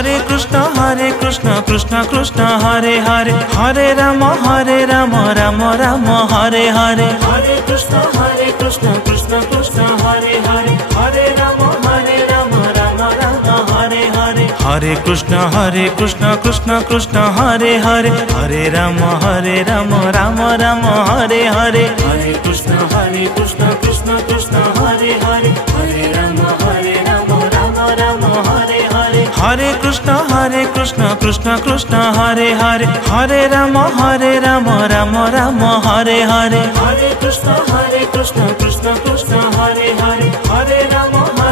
Krishna Krishna Krishna Hare Hare, Hare Ram Ram Ram Hare Hare. Hare Krishna Krishna Krishna Hare Hare, Hare Ram Ram Ram Hare Hare. Hare Krishna Krishna Krishna Hare Hare, Hare Ram Ram Ram Hare Hare. Hare Krishna Krishna Krishna Hare Hare, Hare Ram Ram Ram Hare Hare. Hare Krishna Krishna Krishna Hare Hare, Hare Ram Ram Ram Hare Hare. Hare Krishna Krishna Krishna Hare Hare, Hare Ram Ram Ram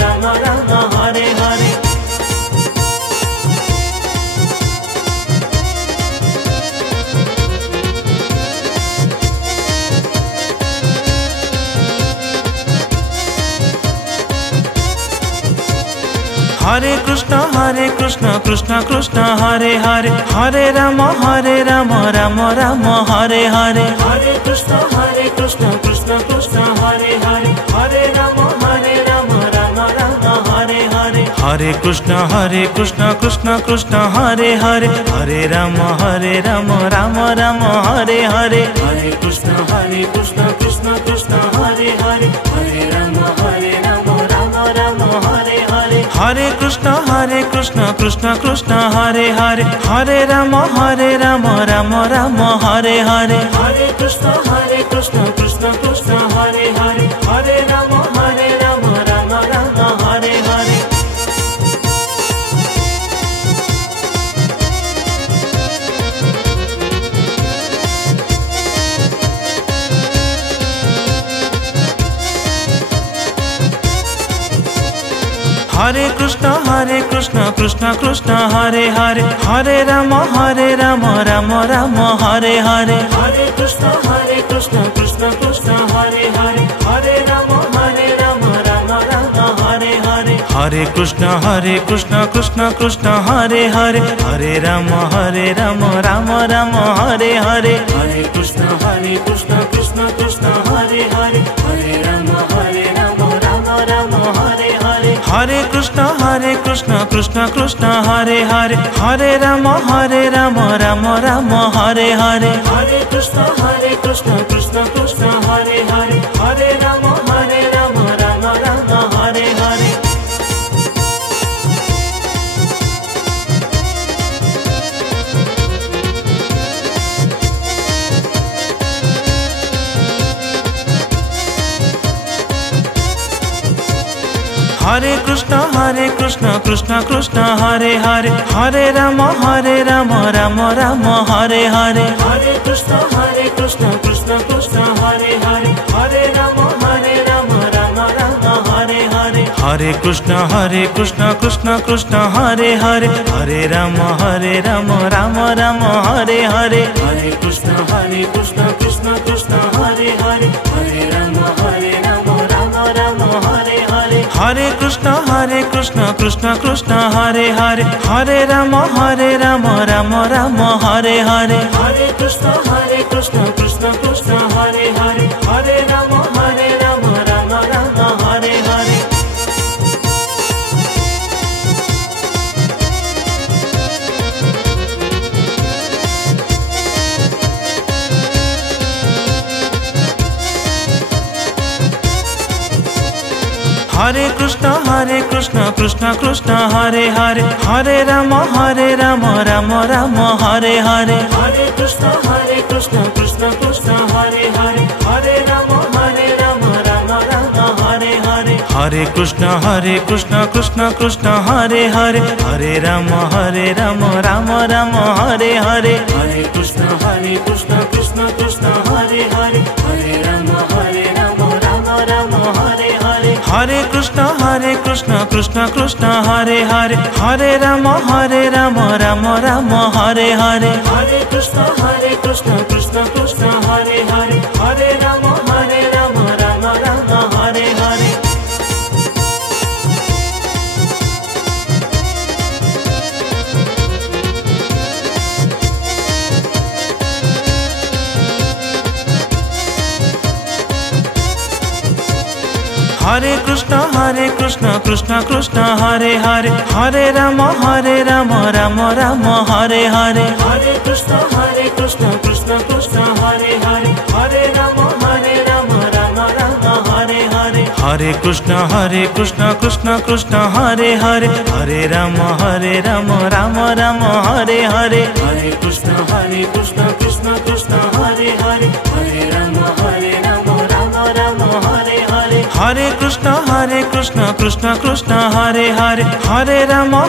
Hare Hare. Hare Krishna Krishna Krishna Hare Hare, Hare Ram Ram Ram Hare Hare. Hare Krishna Krishna Krishna Hare Hare, Hare Ram Ram Ram Hare Hare. Hare Krishna Krishna Krishna Hare Hare, Hare Ram Ram Ram Hare Hare. Hare Krishna Krishna Krishna Hare Hare, Hare Ram Ram Ram Hare Hare. Hare Krishna Krishna Krishna Hare Hare, Hare Ram Ram Ram Hare Hare. Hare Krishna Krishna Krishna Hare Hare, Hare Ram Ram Ram Hare Hare. Hare Krishna Krishna Krishna Hare Hare, Hare Ram Ram Ram Hare Hare. Hare Krishna Krishna Krishna Hare Hare, Hare Ram Ram Ram Hare Hare. Hare Krishna Krishna Krishna Hare Hare, Hare Ram Ram Ram Hare Hare. Hare Krishna Krishna Krishna Hare Hare, Hare Ram Ram Ram Hare Hare. Hare Krishna Krishna Krishna Hare Hare, Hare Ram Ram Ram Hare Hare. Hare Krishna Krishna Krishna Hare Hare, Hare Ram Ram Ram Hare Hare. Hare Krishna Krishna Krishna Hare Hare, Hare Ram Ram Ram Hare Hare. Hare Krishna Krishna Krishna Hare Hare, Hare Ram Ram Ram Hare Hare. Hare Krishna Krishna Krishna Hare Hare, Hare Ram Ram Ram Hare Hare. Hare Krishna Krishna Krishna Hare Hare, Hare Ram Ram Ram Hare Hare. Hare Krishna Krishna Krishna Hare Hare, Hare Ram Ram Ram Hare Hare. Hare Krishna Krishna Krishna Hare Hare, Hare Ram Ram Ram Hare Hare. Hare Krishna Krishna Krishna Hare Hare, Hare Ram Ram Ram Hare Hare. Hare Krishna Krishna Krishna Hare Hare, Hare Ram Ram Ram Hare Hare. Hare Krishna Krishna Krishna Hare Hare, Hare Ram Ram Ram Hare Hare. Hare Krishna Krishna Krishna Hare Hare, Hare Ram Ram Ram Hare Hare. Hare Krishna Krishna Krishna Hare Hare, Hare Ram Ram Ram Hare Hare. Hare Krishna Krishna Krishna Hare Hare, Hare Ram Ram Ram Hare Hare. Hare Krishna Krishna Krishna Hare Hare Hare Rama Rama Rama Hare Hare Hare Krishna Krishna Krishna Hare Hare Hare Rama Rama Rama Hare Hare Hare Krishna Krishna Krishna Hare Hare Hare Rama Rama Rama Hare Hare Hare Krishna Krishna Krishna Hare Hare Hare Rama Rama Rama Hare Hare Hare Krishna Krishna Krishna Hare Hare Hare Rama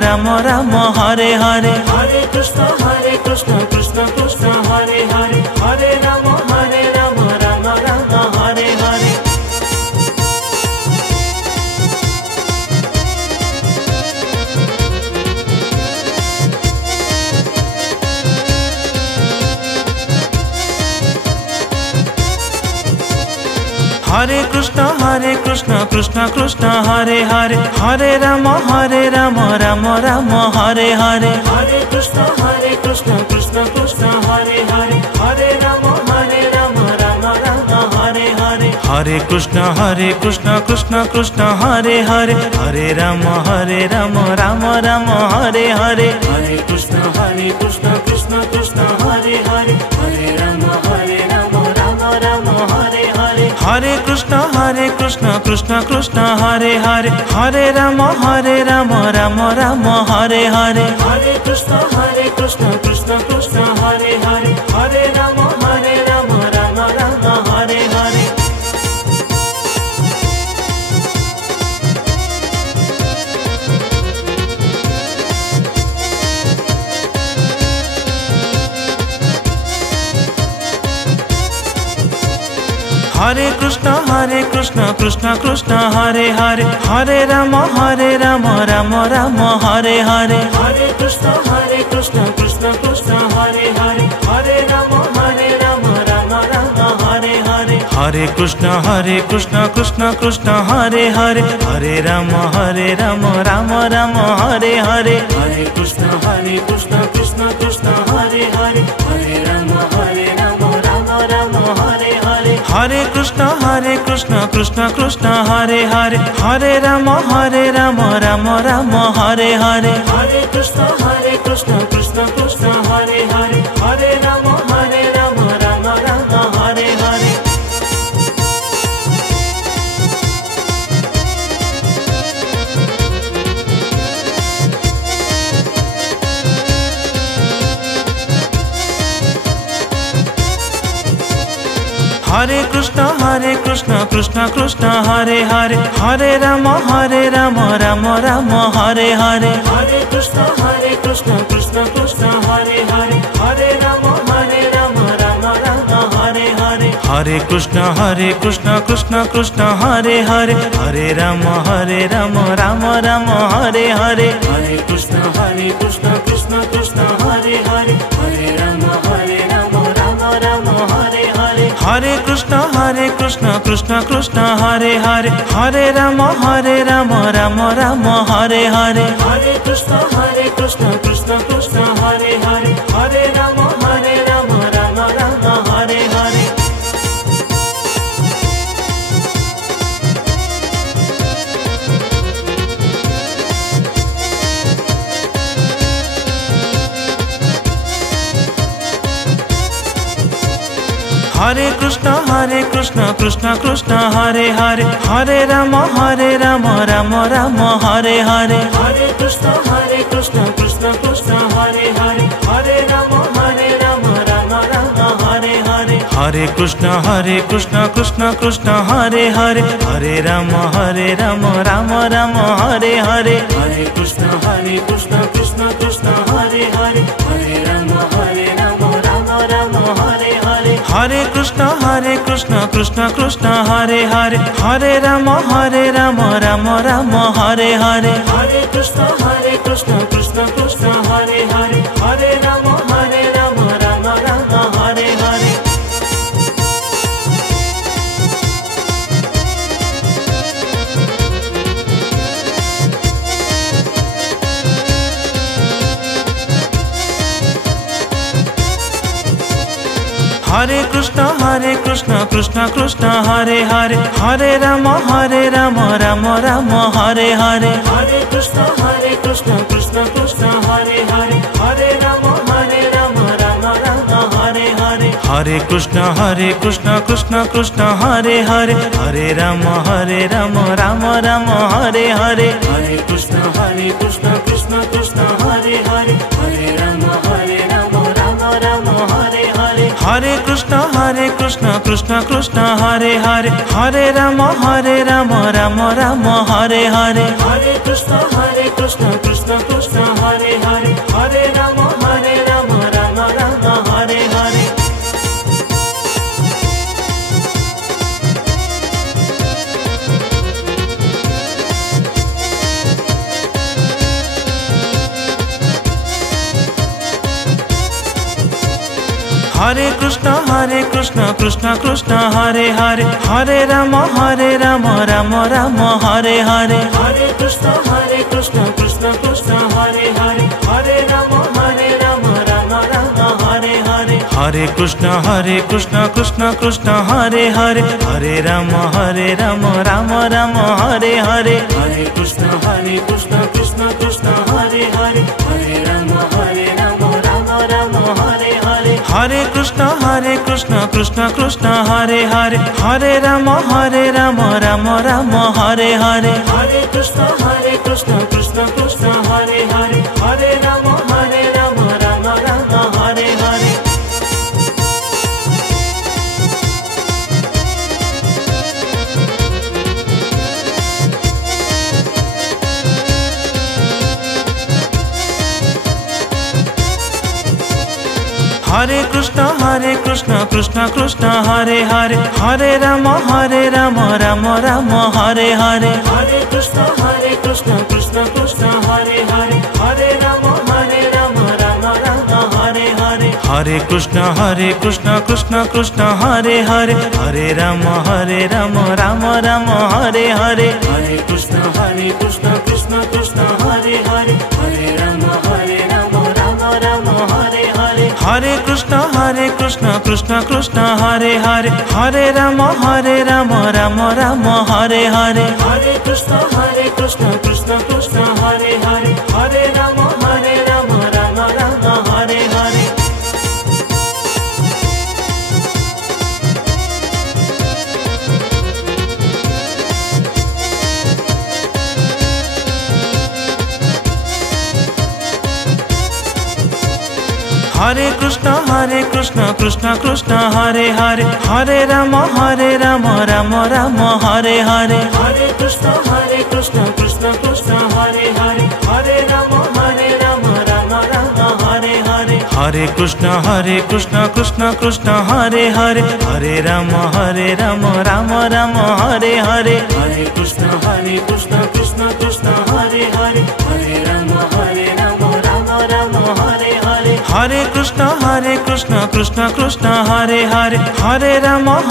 Rama Rama Hare Hare Hare Krishna Krishna Krishna Hare Hare Hare Rama Rama Rama Hare Hare Hare Krishna Krishna Krishna Hare Hare Hare Rama Rama Rama Hare Hare Hare Krishna Krishna Krishna Hare Hare Hare Rama Rama Rama Hare Hare Hare Krishna Krishna Krishna Hare Hare Hare Rama Rama Rama Hare Hare Hare Krishna Krishna Krishna Hare Hare Hare Rama Rama Rama Hare Hare Hare Krishna Krishna Krishna Hare Hare Hare Rama Rama Rama Hare Hare Hare Krishna Krishna Krishna Hare Hare Hare Rama Rama Rama Hare Hare Hare Krishna Krishna Hare Hare Hare Rama Rama Rama Hare Hare Hare Krishna Krishna Krishna Hare Hare Hare Rama Rama Rama Hare Hare Hare Krishna Krishna Krishna Hare Hare Hare Rama Rama Rama Hare Hare Hare Krishna Krishna Krishna Hare Hare Hare Rama Rama Rama Hare Hare Hare Krishna Krishna Krishna Hare Hare Hare Rama Rama Rama Hare Hare Hare Krishna Krishna Krishna Hare Hare Hare Rama Rama Rama Hare Hare Hare Krishna Krishna Krishna Hare Hare Hare Rama Rama Rama Hare Hare Hare Krishna Krishna Krishna Hare Hare Hare Rama Rama Rama Hare Hare Hare Krishna Krishna Krishna Hare Hare Hare Rama Rama Rama Hare Hare Hare Krishna Krishna Krishna Hare Hare Hare Rama Rama Rama Hare Hare Hare Krishna Krishna Krishna Hare Hare Hare Rama Rama Rama Hare Hare Hare Krishna Krishna Krishna Hare Hare Hare Rama Rama Rama Hare Hare Hare Krishna Krishna Hare Hare Hare Rama Rama Rama Hare Hare Hare Krishna Krishna Krishna Hare Hare Hare Rama Rama Rama Hare Hare Hare Krishna Krishna Krishna Hare Hare Hare Rama Rama Rama Hare Hare Hare Krishna Krishna Krishna Hare Hare Hare Rama Rama Rama Hare Hare Hare Krishna Krishna Krishna Hare Hare Hare Rama Rama Rama Hare Hare Hare Krishna Krishna Krishna Hare Hare Hare Rama Rama Rama Hare Hare Hare Krishna Krishna Krishna Hare Hare Hare Rama Rama Rama Hare Hare Hare Krishna Krishna Krishna Hare Hare Hare Rama Rama Rama Hare Hare Hare Krishna Krishna Krishna Hare Hare Hare Rama Rama Rama Hare Hare Hare Krishna Krishna Krishna Hare Hare Hare Rama Rama Rama Hare Hare Hare Krishna Krishna Krishna Hare Hare Hare Rama Rama Rama Hare Hare Hare Krishna Krishna Krishna Hare Hare Hare Rama Rama Rama Hare Hare Hare Krishna Krishna Krishna Hare Hare Hare Rama Rama Rama Hare Hare Hare Krishna Krishna Krishna Hare Hare Hare Rama Rama Rama Hare Hare Hare Krishna Krishna Krishna Hare Hare Hare Rama Rama Rama Hare Hare Hare Krishna Krishna Krishna Hare Hare Hare Rama Rama Rama Hare Hare Hare Krishna Krishna Krishna Hare Hare Hare Rama Rama Rama Hare Hare Hare Krishna Krishna Krishna Hare Hare Hare Rama Rama Rama Hare Hare Hare Krishna Krishna Krishna Hare Hare Hare Rama Rama Rama Hare Hare Hare Krishna Krishna Krishna Hare Hare Hare Rama Rama Rama Hare Hare Hare Krishna Krishna Krishna Hare Hare Hare Rama Rama Rama Hare Hare Hare Krishna Krishna Krishna Hare Hare Hare Rama Rama Rama Hare Hare Hare Krishna Krishna Krishna Hare Hare Hare Rama Rama Rama Hare Hare Hare Krishna Krishna Krishna Hare Hare Hare Rama Rama Rama Hare Hare Hare Krishna Krishna Krishna Hare Hare Hare Rama Rama Rama Hare Hare Hare Krishna Krishna Krishna Hare Hare Hare Rama Rama Rama Hare Hare Hare Krishna Krishna Krishna Hare Hare Hare Rama Rama Rama Hare Hare Hare Krishna Krishna Krishna Hare Hare Hare Rama Rama Rama Hare Hare Hare Krishna Krishna Krishna Hare Hare Hare Rama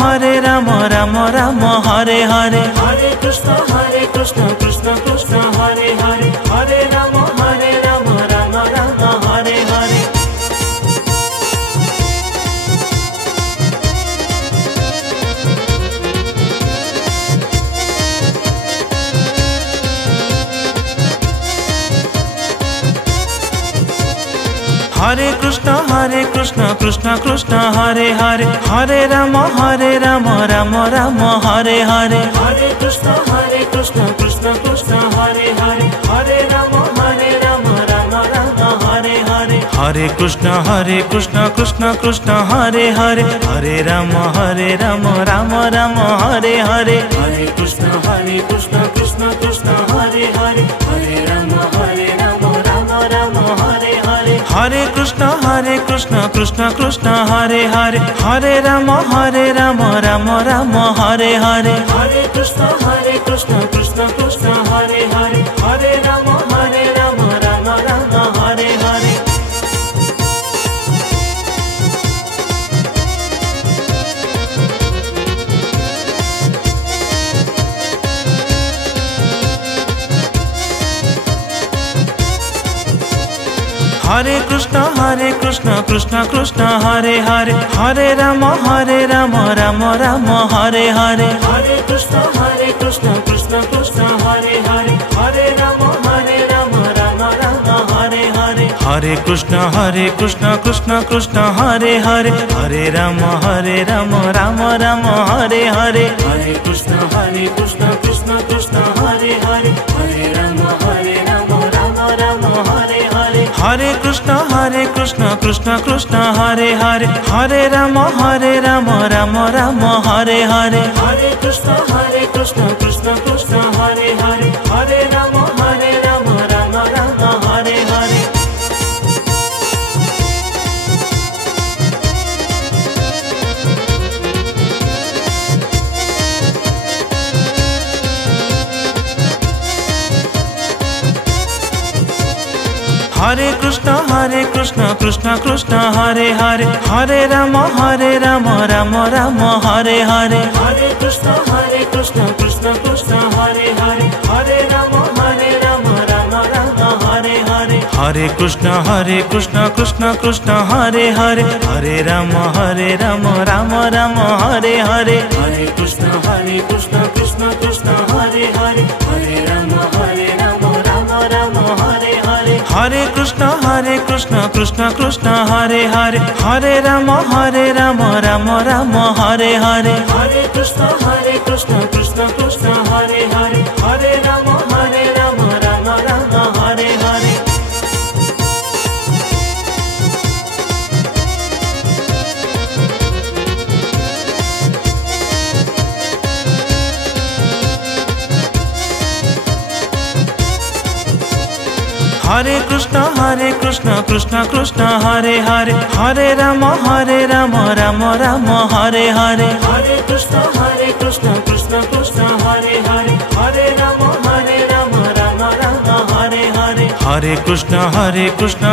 Rama Rama Hare Hare Hare Krishna Krishna Krishna Hare Hare Hare Rama Rama Rama Hare Hare Hare Krishna Krishna Krishna Hare Hare Hare Rama Rama Rama Hare Hare Hare Krishna Krishna Krishna Hare Hare Hare Rama Rama Rama Hare Hare Hare Krishna Krishna Krishna Hare Hare Hare Rama Rama Rama Hare Hare Hare Krishna Krishna Krishna Hare Hare Hare Rama Rama Rama Hare Hare Hare Krishna Krishna Krishna Hare Hare Hare Rama Rama Rama Hare Hare Hare Krishna Krishna Krishna Hare Hare Hare Rama Rama Rama Hare Hare Hare Krishna Krishna Krishna Hare Hare Hare Rama Rama Rama Hare Hare Hare Krishna Krishna Krishna Hare Hare Hare Rama Rama Rama Hare Hare Hare Krishna Krishna Krishna Hare Hare Hare Rama Rama Rama Hare Hare Hare Krishna Krishna Krishna Hare Hare Hare Rama Rama Rama Hare Hare Hare Krishna Krishna Krishna Hare Hare Hare Rama Rama Rama Hare Hare Hare Krishna Krishna Krishna Hare Hare Hare Rama Rama Rama Hare Hare Hare Krishna Krishna Krishna Hare Hare Hare Rama Rama Rama Hare Hare Hare Krishna Krishna Krishna Hare Hare Hare Rama Rama Rama Hare Hare Hare Krishna Krishna Krishna Hare Hare Hare Rama Rama Rama Hare Hare Hare Krishna Krishna Krishna Hare Hare Hare Rama Rama Rama Hare Hare Hare Krishna Krishna Krishna Hare Hare Hare Rama Rama Rama Hare Hare Hare Krishna Krishna Krishna Hare Hare Hare Rama Rama Rama Hare Hare Hare Krishna Krishna Hare Hare Hare Rama Rama Rama Hare Hare Hare Krishna Krishna Krishna Hare Hare Hare Rama Rama Rama Hare Hare Hare Krishna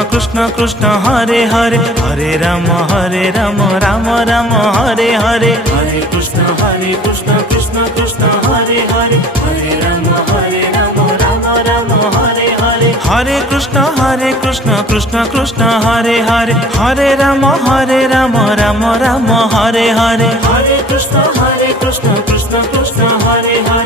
Krishna Krishna Hare Hare Hare Rama Rama Rama Hare Hare Hare Krishna Krishna Krishna Hare Hare Hare Rama Rama Rama Hare Hare Hare Krishna Krishna Krishna Hare Hare Hare Rama Rama Rama Hare Hare Hare Krishna Krishna Krishna Hare Hare